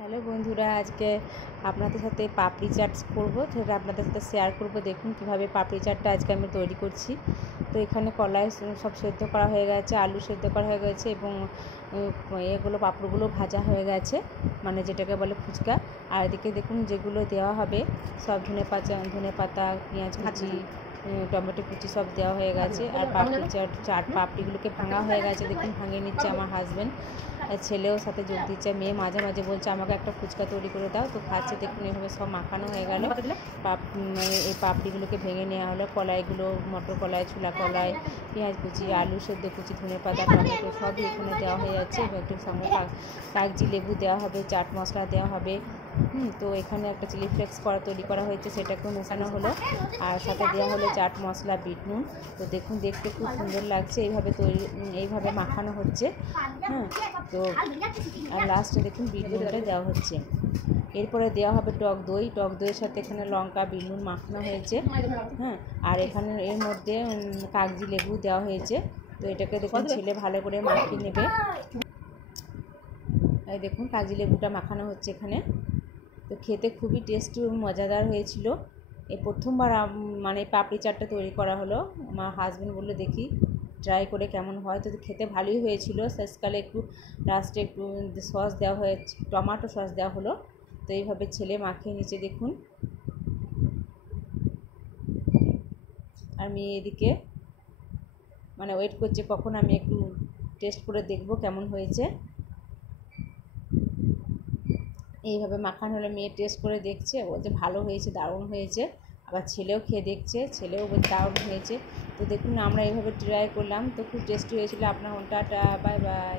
Hello বন্ধুরা, আজকে আপনাদের সাথে পাপড়ি চাট করবো, সেটা আপনাদের সাথে শেয়ার করব। দেখুন কিভাবে পাপড়ি চাটটা আজকে আমি তৈরি করছি। তো এখানে কলাই সব সেদ্ধ করা হয়ে গেছে, আলু সেদ্ধ করা হয়ে গেছে এবং এগুলো পাঁপড়গুলো ভাজা হয়ে গেছে, মানে যেটাকে বলে ফুচকা। আর এদিকে দেখুন যেগুলো দেওয়া হবে সব ধনে পাতা, পেঁয়াজ কুচি, টমেটো কুচি সব দেওয়া হয়ে গেছে। আর পাপড়ি চাট পাপড়িগুলোকে ভাঙা হয়ে গেছে, দেখুন ভাঙিয়ে নিচ্ছে আমার হাজব্যান্ড। ছেলেও সাথে যোগ দিচ্ছে। মেয়ে মাঝে মাঝে বলছে আমাকে একটা ফুচকা তৈরি করে দাও, তো খাচ্ছে। দেখুন এভাবে সব মাখানো হয়ে গেল। মানে এই পাপড়িগুলোকে ভেঙে নেওয়া হলো। কলাইগুলো, মটর কলাই, ছোলা কলাই, পেঁয়াজ কুচি, আলু সেদ্ধ কুচি, ধনে পাতা, টমেটো সবই এখানে দেওয়া হয়ে যাচ্ছে। একটু সঙ্গে কাগজি লেবু দেওয়া হবে, চাট মশলা দেওয়া হবে। তো এখানে একটা চিলি ফ্লেক্স তৈরি করা হয়েছে, সেটাকেও মেশানো হলো। আর সাথে দেওয়া হলো চাট মশলা, বিট নুন। তো দেখুন দেখতে খুব সুন্দর লাগছে। এইভাবে মাখানো হচ্ছে। তো আর লাস্টে দেখুন বিট নুনটা দেওয়া হচ্ছে। এরপরে দেওয়া হবে টক দইয়ের সাথে এখানে লঙ্কা, বিট নুন মাখানো হয়েছে। আর এখানে এর মধ্যে কাগজি লেবু দেওয়া হয়েছে। তো এটাকে দেখুন ছেলে ভালো করে মাখিয়ে নেবে। এই দেখুন কাগজি লেবুটা মাখানো হচ্ছে এখানে। তো খেতে খুবই টেস্টি এবং মজাদার হয়েছিল। এই প্রথমবার মানে পাপড়ি চাটটা তৈরি করা হলো। আমার হাজব্যান্ড বললো দেখি ট্রাই করে কেমন হয়। তো খেতে ভালোই হয়েছিল। শেষকালে একটু লাস্টে একটু সস দেওয়া হয়েছে, টমেটো সস দেওয়া হলো। তো এইভাবে ছেলে মাখিয়ে নিচে দেখুন। আর মেয়ে এদিকে মানে ওয়েট করছে কখন আমি একটু টেস্ট করে দেখব কেমন হয়েছে। এইভাবে মাখানো হলে মেয়ে টেস্ট করে দেখছে, বলছে ভালো হয়েছে, দারুণ হয়েছে। আবার ছেলেও খেয়ে দেখছে, ছেলেও বলছে দারুণ হয়েছে। তো দেখুন আমরা এইভাবে ট্রাই করলাম, তো খুব টেস্টি হয়েছিল। আপনার টাটা, বাই বাই।